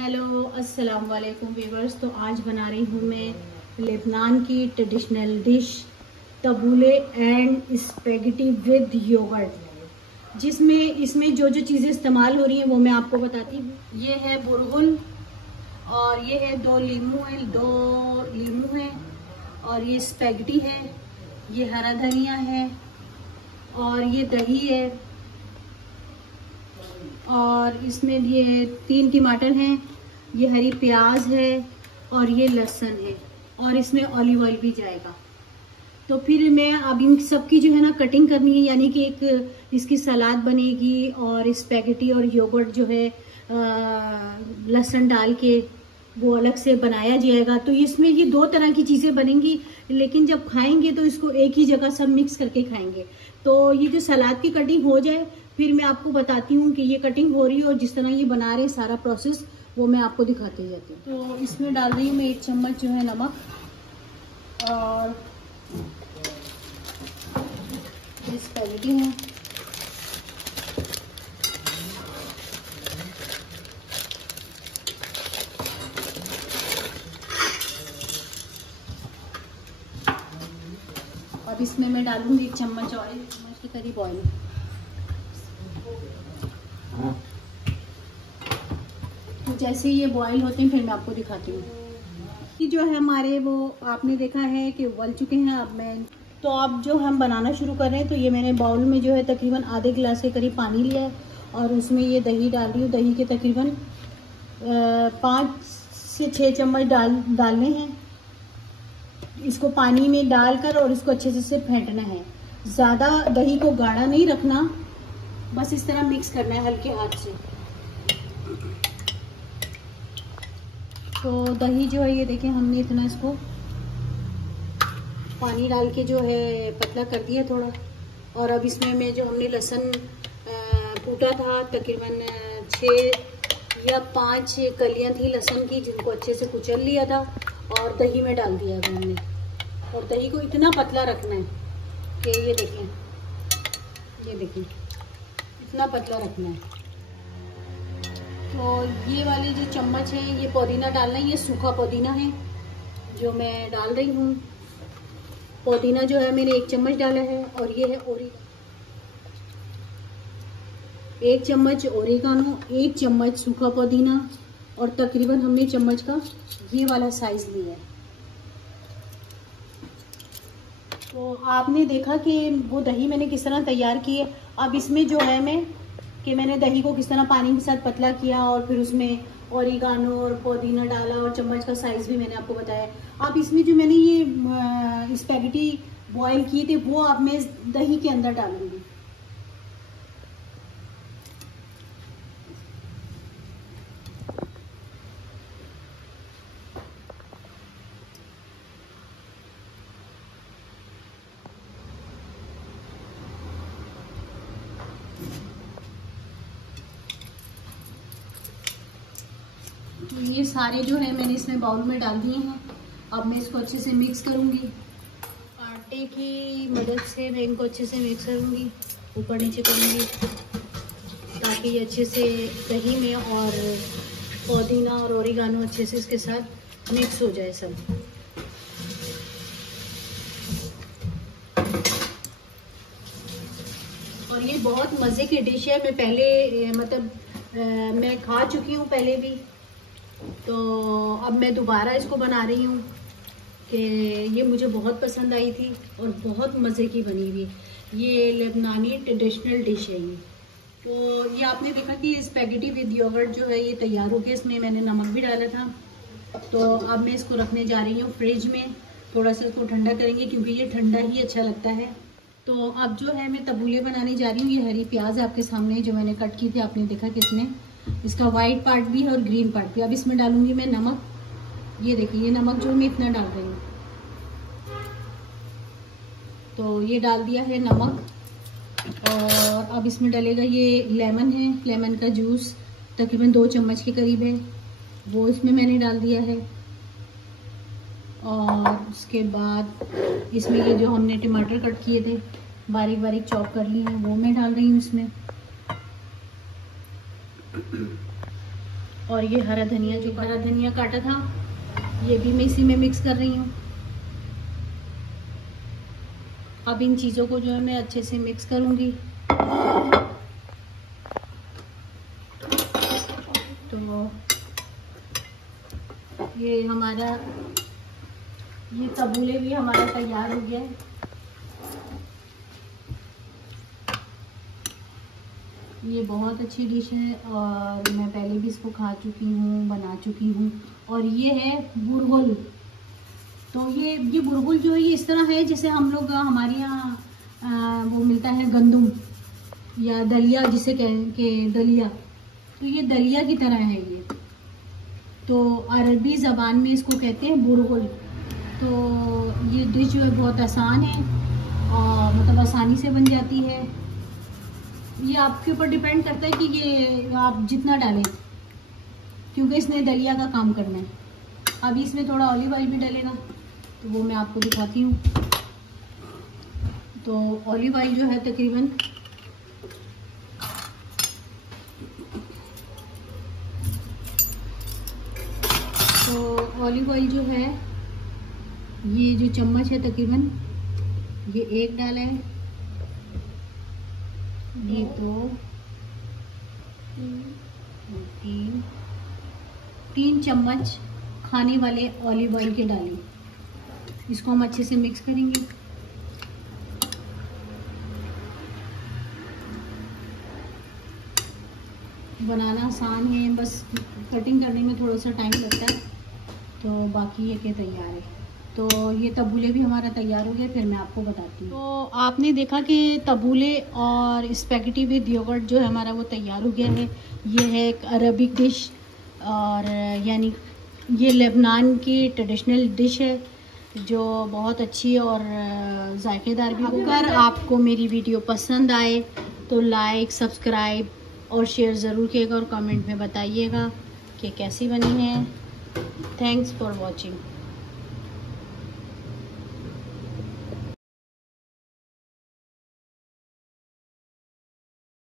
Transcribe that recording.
Hello अस्सलाम वालेकुम viewers. तो आज बना रही हूँ मैं लेबनान की traditional dish tabbouleh and spaghetti with yogurt, जिसमें इसमें जो जो चीज़ें इस्तेमाल हो रही हैं वो मैं आपको बताती हूँ। ये है बुरगुल और ये है दो लीमू है और ये स्पेगेटी है, ये हरा धनिया है और ये दही है और इसमें ये 3 टमाटर हैं, ये हरी प्याज है और ये लहसुन है और इसमें ऑलिव ऑयल भी जाएगा। तो फिर मैं अब इन सबकी जो है ना कटिंग करनी है, यानी कि एक इसकी सलाद बनेगी और स्पेगेटी और योगर्ट जो है लहसुन डाल के वो अलग से बनाया जाएगा। तो इसमें ये 2 तरह की चीज़ें बनेंगी, लेकिन जब खाएंगे तो इसको एक ही जगह सब मिक्स करके खाएंगे। तो ये जो सलाद की कटिंग हो जाए फिर मैं आपको बताती हूँ कि ये कटिंग हो रही है और जिस तरह ये बना रहे सारा प्रोसेस वो मैं आपको दिखाती जाती हूँ। तो इसमें डाल रही हूँ मैं 1 चम्मच जो है नमक और स्पेगेटी है अब इसमें मैं डालूंगी 1 चम्मच ऑयल, 1 चम्मच के करीब ऑयल। तो जैसे ये बॉईल होते हैं फिर मैं आपको दिखाती हूँ कि जो है हमारे वो आपने देखा है कि उबल चुके हैं। अब जो हम बनाना शुरू कर रहे हैं, तो ये मैंने बाउल में जो है तकरीबन आधे गिलास के करीब पानी लिया है और उसमें ये दही डाल रही हूँ। दही के तकरीबन 5 से 6 चम्मच डालने हैं। इसको पानी में डालकर और इसको अच्छे से फेंटना है। ज़्यादा दही को गाढ़ा नहीं रखना, बस इस तरह मिक्स करना है हल्के हाथ से। तो दही जो है ये देखें हमने इतना इसको पानी डाल के जो है पतला कर दिया थोड़ा। और अब इसमें मैं जो हमने लहसुन कूटा था तकरीबन 6 या 5 कलियां थी लहसुन की, जिनको अच्छे से कुचल लिया था और दही में डाल दिया था हमने। और दही को इतना पतला रखना है कि ये देखें इतना पतला रखना है। तो ये वाली जो चम्मच है ये पुदीना डालना है, ये सूखा पुदीना है जो मैं डाल रही हूँ। पुदीना जो है मैंने 1 चम्मच डाला है और ये है ओरिगानो, 1 चम्मच ओरिगानो, 1 चम्मच सूखा पुदीना और तकरीबन हमने चम्मच का ये वाला साइज लिया है। तो आपने देखा कि वो दही मैंने किस तरह तैयार की है। अब इसमें जो है मैंने दही को किस तरह पानी के साथ पतला किया और फिर उसमें ओरिगानो और पुदीना डाला और चम्मच का साइज भी मैंने आपको बताया। अब इसमें जो मैंने ये स्पेगेटी बॉईल किए थे वो अब मैं दही के अंदर डालूंगी। तो ये सारे जो है मैंने इसमें बाउल में डाल दिए हैं। अब मैं इसको अच्छे से मिक्स करूंगी। आटे की मदद से मैं इनको अच्छे से मिक्स करूंगी, ऊपर नीचे करूंगी, ताकि ये अच्छे से दही में और पुदीना और ओरिगानो अच्छे से इसके साथ मिक्स हो जाए सब। और ये बहुत मज़े की डिश है। मैं पहले मैं खा चुकी हूँ पहले भी, तो अब मैं दोबारा इसको बना रही हूँ कि ये मुझे बहुत पसंद आई थी और बहुत मज़े की बनी हुई। ये लेबनानी ट्रेडिशनल डिश है ये। तो ये आपने देखा कि स्पेगेटी विद योगर्ट जो है ये तैयार हो गया। इसमें मैंने नमक भी डाला था। तो अब मैं इसको रखने जा रही हूँ फ्रिज में, थोड़ा सा इसको ठंडा करेंगे क्योंकि ये ठंडा ही अच्छा लगता है। तो अब जो है मैं तबूले बनाने जा रही हूँ। ये हरी प्याज आपके सामने जो मैंने कट की थी, आपने देखा कि इसमें इसका वाइट पार्ट भी है और ग्रीन पार्ट भी। अब इसमें डालूंगी मैं नमक। ये देखिए ये नमक जो मैं इतना डाल रही हूँ। तो ये डाल दिया है नमक। और अब इसमें डलेगा ये लेमन है, लेमन का जूस तकरीबन 2 चम्मच के करीब है, वो इसमें मैंने डाल दिया है। और उसके बाद इसमें ये जो हमने टमाटर कट किए थे बारीक बारीक चॉप कर लिए हैं वो मैं डाल रही हूँ इसमें। और ये हरा धनिया, जो हरा धनिया काटा था, ये भी मैं इसी में मिक्स कर रही हूँ। अब इन चीज़ों को जो है मैं अच्छे से मिक्स करूँगी। तो ये हमारा ये तबूले भी हमारा तैयार हो गया है। ये बहुत अच्छी डिश है और मैं पहले भी इसको खा चुकी हूँ, बना चुकी हूँ। और ये है बुरगुल। तो ये बुरगुल जो है ये इस तरह है जैसे हम लोग हमारे यहाँ वो मिलता है गंदुम या दलिया, जिसे कहें कि दलिया, तो ये दलिया की तरह है ये। तो अरबी ज़बान में इसको कहते हैं बुरगुल। तो ये डिश जो है बहुत आसान है और मतलब आसानी से बन जाती है। ये आपके ऊपर डिपेंड करता है कि ये आप जितना डालें, क्योंकि इसने दलिया का काम करना है। अभी इसमें थोड़ा ऑलिव ऑयल भी डलेगा, तो वो मैं आपको दिखाती हूँ। तो ऑलिव ऑयल जो है तकरीबन ऑलिव ऑयल जो है ये जो चम्मच है तकरीबन ये 1 डाला है, ये 2, 3 चम्मच खाने वाले ऑलिव ऑयल के डालें। इसको हम अच्छे से मिक्स करेंगे। बनाना आसान है, बस कटिंग करने में थोड़ा सा टाइम लगता है। तो बाकी ये के तैयार है। तो ये तबूले भी हमारा तैयार हो गया, फिर मैं आपको बताती हूँ। तो आपने देखा कि तबूले और स्पैगेटी विद योगर्ट जो है हमारा वो तैयार हो गया है। ये है एक अरबिक डिश और यानी ये लेबनान की ट्रेडिशनल डिश है जो बहुत अच्छी और जायकेदार भी। अगर आपको मेरी वीडियो पसंद आए तो लाइक, सब्सक्राइब और शेयर ज़रूर कीजिएगा और कमेंट में बताइएगा कि कैसी बनी है। Thanks for watching.